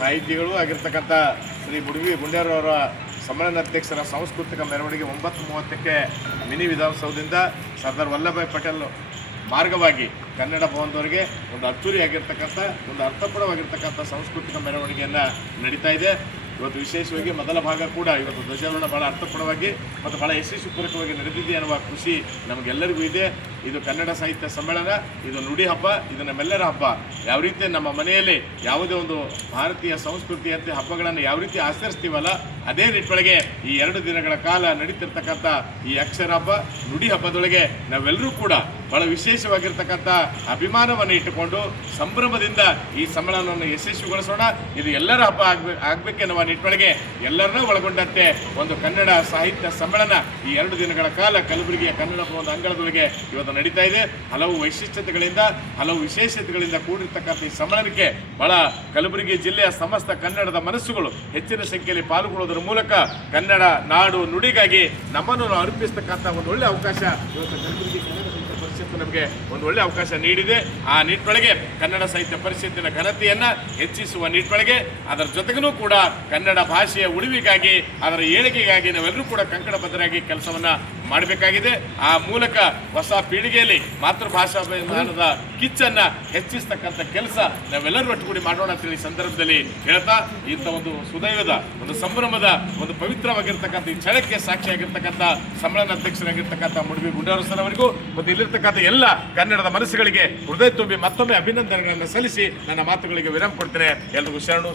ಸಾಹಿತಿಗಳು ಆಗಿರ್ತಕ್ಕಂಥ ಶ್ರೀ ಬುಡವಿ ಗುಂಡೇರವರ ಸಮ್ಮೇಳನಾಧ್ಯಕ್ಷರ ಸಾಂಸ್ಕೃತಿಕ ಮೆರವಣಿಗೆ 9:30ಕ್ಕೆ ಮಿನಿ ವಿಧಾನಸೌಧದಿಂದ ಸರ್ದಾರ್ ವಲ್ಲಭಭಾಯಿ ಪಟೇಲ್ ಮಾರ್ಗವಾಗಿ ಕನ್ನಡ ಭವನದವರೆಗೆ ಒಂದು ಅಚ್ಚೂರಿಯಾಗಿರ್ತಕ್ಕಂಥ ಒಂದು ಅರ್ಥಪೂರ್ಣವಾಗಿರ್ತಕ್ಕಂಥ ಸಾಂಸ್ಕೃತಿಕ ಮೆರವಣಿಗೆಯನ್ನು ನಡೀತಾ ಇದೆ. ಇವತ್ತು ವಿಶೇಷವಾಗಿ ಮೊದಲ ಭಾಗ ಕೂಡ ಇವತ್ತು ಧ್ವಜಾರೋಹಣ ಭಾಳ ಅರ್ಥಪೂರ್ಣವಾಗಿ ಮತ್ತು ಭಾಳ ಯಶಸ್ವಿಪೂರ್ವಕವಾಗಿ ನಡೆದಿದೆ ಅನ್ನುವ ಖುಷಿ ನಮಗೆಲ್ಲರಿಗೂ ಇದೆ. ಇದು ಕನ್ನಡ ಸಾಹಿತ್ಯ ಸಮ್ಮೇಳನ, ಇದು ನುಡಿ ಹಬ್ಬ, ಇದು ನಮ್ಮೆಲ್ಲರ ಹಬ್ಬ. ಯಾವ ರೀತಿ ನಮ್ಮ ಮನೆಯಲ್ಲಿ ಯಾವುದೇ ಒಂದು ಭಾರತೀಯ ಸಂಸ್ಕೃತಿಯಂತೆ ಹಬ್ಬಗಳನ್ನು ಯಾವ ರೀತಿ ಆಚರಿಸ್ತೀವಲ್ಲ, ಅದೇ ನಿಟ್ಟೊಳಗೆ ಈ 2 ದಿನಗಳ ಕಾಲ ನಡೀತಿರ್ತಕ್ಕಂಥ ಈ ಅಕ್ಷರ ಹಬ್ಬ, ನುಡಿ ಹಬ್ಬದೊಳಗೆ ನಾವೆಲ್ಲರೂ ಕೂಡ ಭಾಳ ವಿಶೇಷವಾಗಿರ್ತಕ್ಕಂಥ ಅಭಿಮಾನವನ್ನು ಇಟ್ಟುಕೊಂಡು ಸಂಭ್ರಮದಿಂದ ಈ ಸಮ್ಮೇಳನವನ್ನು ಯಶಸ್ವಿಗೊಳಿಸೋಣ. ಇದು ಎಲ್ಲರ ಹಬ್ಬ ಆಗಬೇಕೆನ್ನುವ ನಿಟ್ಟೊಳಗೆ ಎಲ್ಲರನ್ನೂ ಒಳಗೊಂಡಂತೆ ಒಂದು ಕನ್ನಡ ಸಾಹಿತ್ಯ ಸಮ್ಮೇಳನ ಈ 2 ದಿನಗಳ ಕಾಲ ಕಲಬುರಗಿಯ ಕನ್ನಡ ಭವನದ ಅಂಗಳದೊಳಗೆ ಇವತ್ತು ನಡೀತಾ ಇದೆ. ಹಲವು ವೈಶಿಷ್ಟ್ಯತೆಗಳಿಂದ, ಹಲವು ವಿಶೇಷತೆಗಳಿಂದ ಕೂಡಿರ್ತಕ್ಕಂಥ ಈ ಸಮ್ಮೇಳನಕ್ಕೆ ಬಹಳ ಕಲಬುರಗಿ ಜಿಲ್ಲೆಯ ಸಮಸ್ತ ಕನ್ನಡದ ಮನಸ್ಸುಗಳು ಹೆಚ್ಚಿನ ಸಂಖ್ಯೆಯಲ್ಲಿ ಪಾಲ್ಗೊಳ್ಳೋದ್ರ ಮೂಲಕ ಕನ್ನಡ ನಾಡು ನುಡಿಗಾಗಿ ನಮ್ಮನ್ನು ನಾವು ಅರ್ಪಿಸ್ತಕ್ಕಂಥ ಒಂದು ಒಳ್ಳೆಯ ಅವಕಾಶ ಇವತ್ತು ಕಲಬುರಗಿ ಕನ್ನಡ ಸಾಹಿತ್ಯ ಪರಿಷತ್ತು ನಮಗೆ ಒಂದು ಒಳ್ಳೆಯ ಅವಕಾಶ ನೀಡಿದೆ. ಆ ನಿಟ್ಟೊಳಗೆ ಕನ್ನಡ ಸಾಹಿತ್ಯ ಪರಿಷತ್ತಿನ ಘನತೆಯನ್ನು ಹೆಚ್ಚಿಸುವ ನಿಟ್ಟೊಳಗೆ ಅದರ ಜೊತೆಗೂ ಕೂಡ ಕನ್ನಡ ಭಾಷೆಯ ಉಳಿವಿಗಾಗಿ, ಅದರ ಏಳಿಗೆಗಾಗಿ ನಾವೆಲ್ಲರೂ ಕೂಡ ಕಂಕಣಬದ್ಧರಾಗಿ ಕೆಲಸವನ್ನು ಮಾಡಬೇಕಾಗಿದೆ. ಆ ಮೂಲಕ ಹೊಸ ಪೀಳಿಗೆಯಲ್ಲಿ ಮಾತೃಭಾಷಾಭಿಮಾನದ ಕಿಚ್ಚನ್ನು ಹೆಚ್ಚಿಸ್ತಕ್ಕಂಥ ಕೆಲಸ ನಾವೆಲ್ಲರೂ ಒಟ್ಟುಗೂಡಿ ಮಾಡೋಣ ಅಂತೇಳಿ ಸಂದರ್ಭದಲ್ಲಿ ಹೇಳ್ತಾ, ಇಂಥ ಒಂದು ಸುದೈವದ ಒಂದು ಸಂಭ್ರಮದ ಒಂದು ಪವಿತ್ರವಾಗಿರ್ತಕ್ಕಂಥ ಈ ಕ್ಷಣಕ್ಕೆ ಸಾಕ್ಷಿಯಾಗಿರ್ತಕ್ಕಂಥ ಸಮ್ಮೇಳನಾಧ್ಯಕ್ಷರಾಗಿರ್ತಕ್ಕಂಥ ಮುಡವಿ ಗುಂಡೇರವ ಸರ್ ಅವರಿಗೂ ಮತ್ತು ಇಲ್ಲಿರ್ತಕ್ಕಂಥ ಎಲ್ಲ ಕನ್ನಡದ ಮನಸ್ಸುಗಳಿಗೆ ಹೃದಯ ತುಂಬಿ ಮತ್ತೊಮ್ಮೆ ಅಭಿನಂದನೆಗಳನ್ನು ಸಲ್ಲಿಸಿ ನನ್ನ ಮಾತುಗಳಿಗೆ ವಿರಾಮ ಕೊಡ್ತೇನೆ. ಎಲ್ರಿಗೂ ಶರಣು.